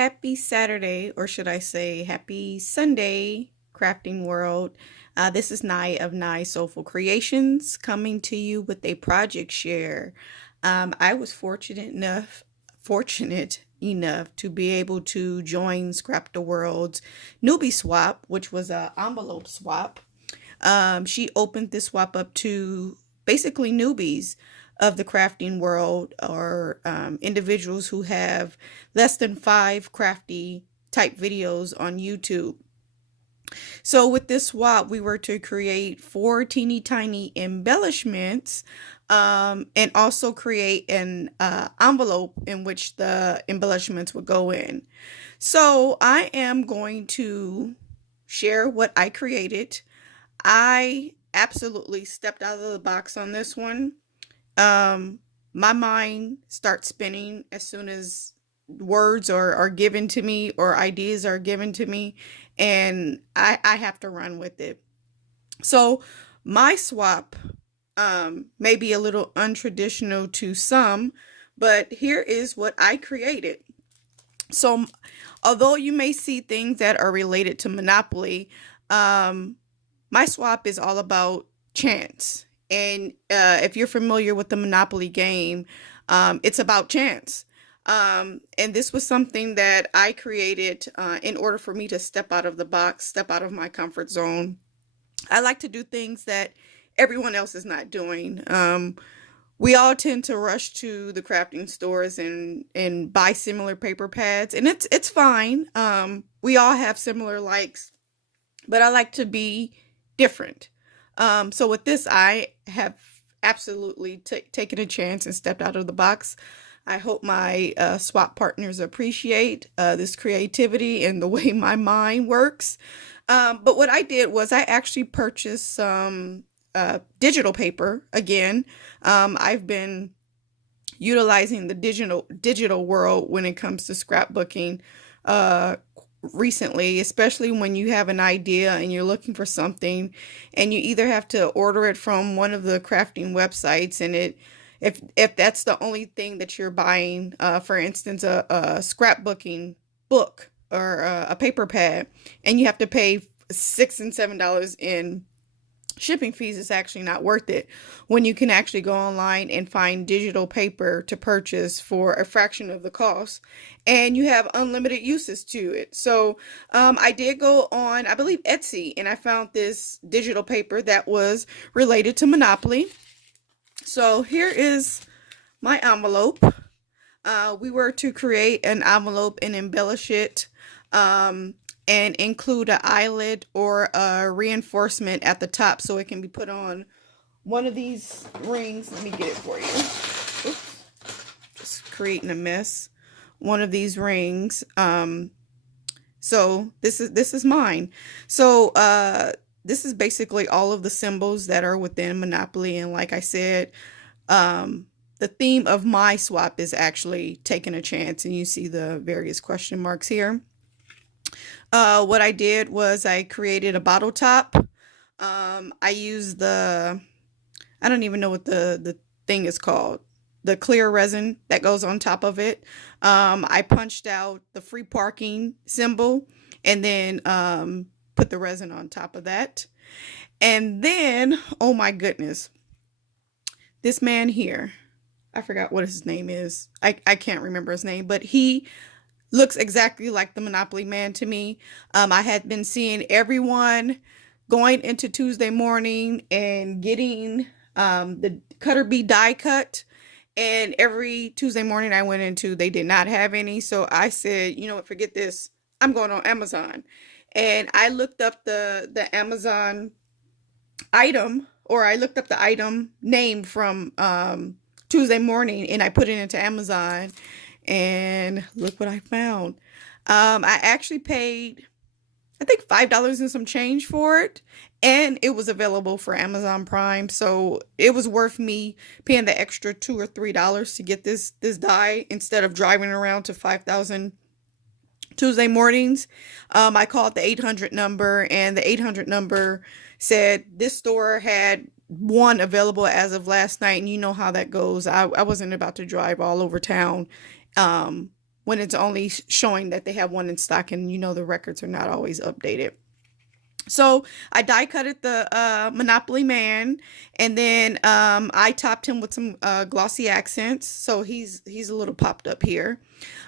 Happy Saturday, or should I say happy Sunday, crafting world. This is Nye of Nyssoulfulcreations coming to you with a project share. I was fortunate enough to be able to join Scrap the World's newbie swap, which was a envelope swap. She opened this swap up to basically newbies of the crafting world, or individuals who have less than 5 crafty type videos on YouTube. So with this swap, we were to create 4 teeny tiny embellishments, and also create an envelope in which the embellishments would go in. So I am going to share what I created. I absolutely stepped out of the box on this one. My mind starts spinning as soon as words are given to me or ideas are given to me, and I have to run with it. So my swap may be a little untraditional to some, but here is what I created. So although you may see things that are related to Monopoly, my swap is all about chance. And if you're familiar with the Monopoly game, it's about chance. And this was something that I created in order for me to step out of the box, step out of my comfort zone. I like to do things that everyone else is not doing. We all tend to rush to the crafting stores and buy similar paper pads, and it's fine. We all have similar likes, but I like to be different. So with this, I have absolutely taken a chance and stepped out of the box. I hope my swap partners appreciate this creativity and the way my mind works. But what I did was I actually purchased some digital paper again. I've been utilizing the digital world when it comes to scrapbooking recently, especially when you have an idea and you're looking for something, and you either have to order it from one of the crafting websites, and if that's the only thing that you're buying, for instance, a scrapbooking book or a paper pad, and you have to pay $6 and $7 in shipping fees, is actually not worth it when you can actually go online and find digital paper to purchase for a fraction of the cost, and you have unlimited uses to it. So I did go on, I believe, Etsy, and I found this digital paper that was related to Monopoly. So here is my envelope. We were to create an envelope and embellish it, and include an eyelet or a reinforcement at the top so it can be put on one of these rings. Let me get it for you. Oops. Just creating a mess. One of these rings. So this is mine. So this is basically all of the symbols that are within Monopoly, and like I said, the theme of my swap is actually taking a chance, and you see the various question marks here. What I did was I created a bottle top. I used I don't even know what the thing is called, the clear resin that goes on top of it. I punched out the free parking symbol, and then put the resin on top of that. And then, oh my goodness, this man here, I forgot what his name is. I can't remember his name, but he looks exactly like the Monopoly man to me. I had been seeing everyone going into Tuesday morning and getting the cutter bee die cut, and every Tuesday morning I went into, they did not have any. So I said, you know what, forget this, I'm going on Amazon. And I looked up the Amazon item, or I looked up the item name from Tuesday morning, and I put it into Amazon, and look what I found. I actually paid, I think, $5 and some change for it, and it was available for Amazon Prime, so it was worth me paying the extra $2 or $3 to get this die instead of driving around to 5,000 Tuesday mornings. I called the 800 number, and the 800 number said this store had one available as of last night, and you know how that goes. I wasn't about to drive all over town when it's only showing that they have one in stock, and the records are not always updated. So I die cutted the Monopoly Man, and then I topped him with some glossy accents, so he's a little popped up here.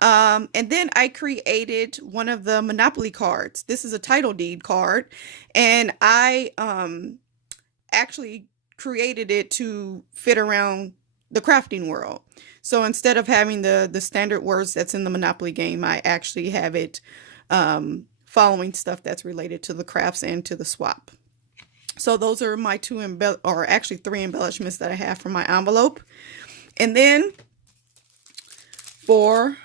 And then I created one of the Monopoly cards. This is a title deed card, and I actually created it to fit around the crafting world. So instead of having the standard words that's in the Monopoly game, I actually have it following stuff that's related to the crafts and to the swap. So those are my actually three embellishments that I have for my envelope. And then for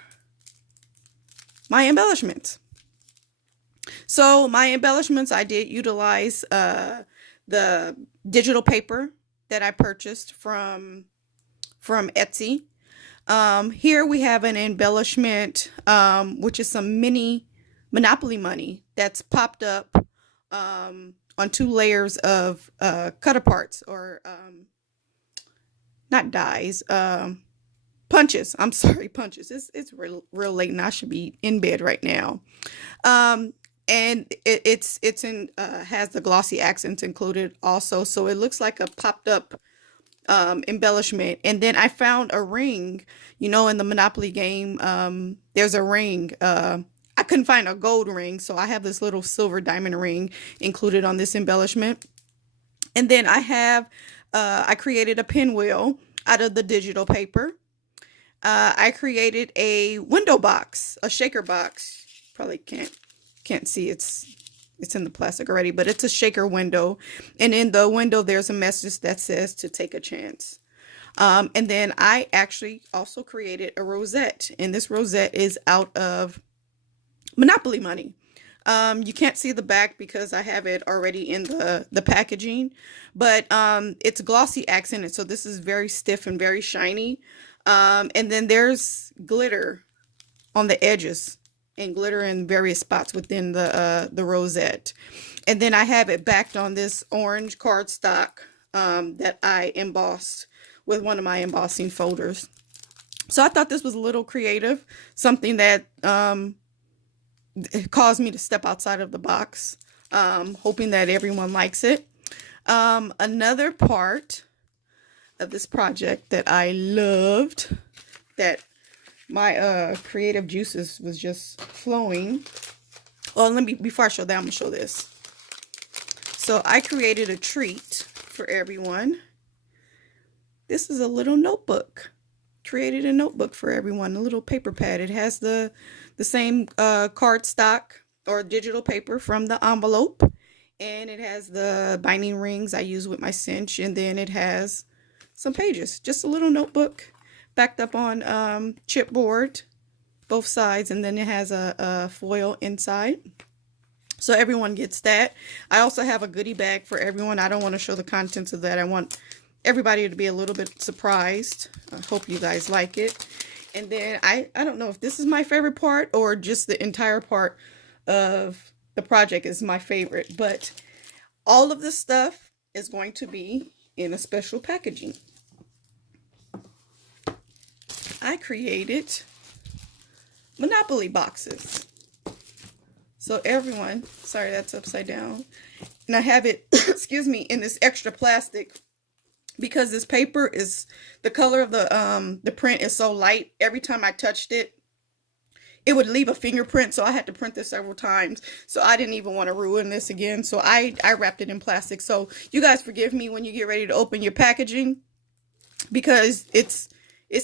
my embellishments. So my embellishments, I did utilize the digital paper that I purchased from Etsy. Here we have an embellishment, which is some mini Monopoly money that's popped up on 2 layers of cut aparts, or not dies, punches. I'm sorry, punches. It's real late and I should be in bed right now. And it's in has the glossy accents included also, so it looks like a popped up embellishment. And then I found a ring. In the Monopoly game, there's a ring. I couldn't find a gold ring, so I have this little silver diamond ring included on this embellishment. And then I created a pinwheel out of the digital paper. I created a window box, a shaker box. Probably can't see, it's in the plastic already, but it's a shaker window. And in the window, there's a message that says to take a chance. And then I actually also created a rosette, and this rosette is out of Monopoly money. You can't see the back because I have it already in the packaging, but it's glossy accented, so this is very stiff and very shiny. And then there's glitter on the edges and glitter in various spots within the rosette. And then I have it backed on this orange cardstock that I embossed with one of my embossing folders. So I thought this was a little creative, something that it caused me to step outside of the box, hoping that everyone likes it. Another part of this project that I loved, that my creative juices was just flowing. Well, before I show that, I'm gonna show this. So I created a treat for everyone. This is a little notebook. Created a notebook for everyone, a little paper pad. It has the same cardstock or digital paper from the envelope, and it has the binding rings I use with my cinch, and then it has some pages, just a little notebook backed up on chipboard, both sides, and then it has a foil inside. So everyone gets that. I also have a goodie bag for everyone. I don't want to show the contents of that. I want everybody to be a little bit surprised. I hope you guys like it. And then I don't know if this is my favorite part or just the entire part of the project is my favorite, but all of the stuff is going to be in a special packaging. I created Monopoly boxes. So everyone, sorry, that's upside down. And I have it, excuse me, in this extra plastic because this paper is, the color of the print is so light. Every time I touched it, it would leave a fingerprint. So I had to print this several times. So I didn't even want to ruin this again. So I wrapped it in plastic. So you guys forgive me when you get ready to open your packaging because it's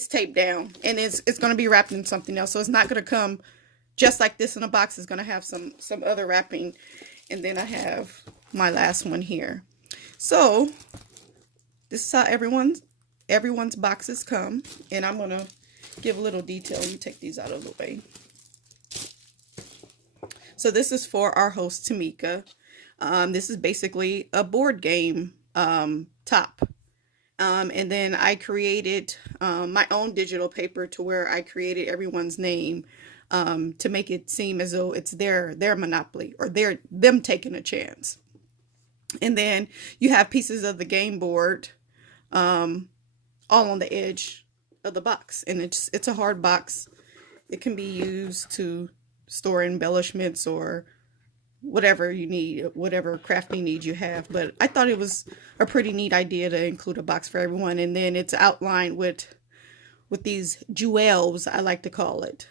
taped down and it's going to be wrapped in something else. So it's not going to come just like this in a box. It's going to have some other wrapping. And then I have my last one here. So this is how everyone's boxes come. And I'm going to give a little detail. Let me take these out of the way. So this is for our host, Tamika. This is basically a board game top. And then I created my own digital paper to where I created everyone's name to make it seem as though it's their Monopoly or them taking a chance. And then you have pieces of the game board all on the edge of the box. And it's a hard box. It can be used to store embellishments or whatever you need, whatever crafting needs you have. But I thought it was a pretty neat idea to include a box for everyone. And then it's outlined with these jewels, I like to call it.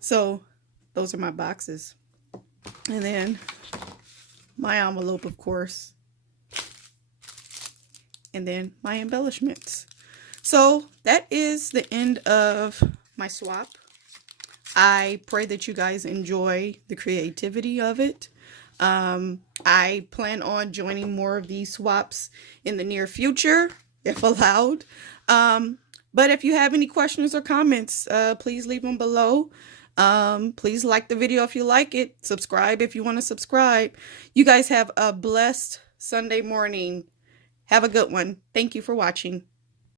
So those are my boxes. And then my envelope, of course. And then my embellishments. So that is the end of my swap. I pray that you guys enjoy the creativity of it. I plan on joining more of these swaps in the near future, if allowed. But if you have any questions or comments, please leave them below. Please like the video if you like it. Subscribe if you want to subscribe. You guys have a blessed Sunday morning. Have a good one. Thank you for watching.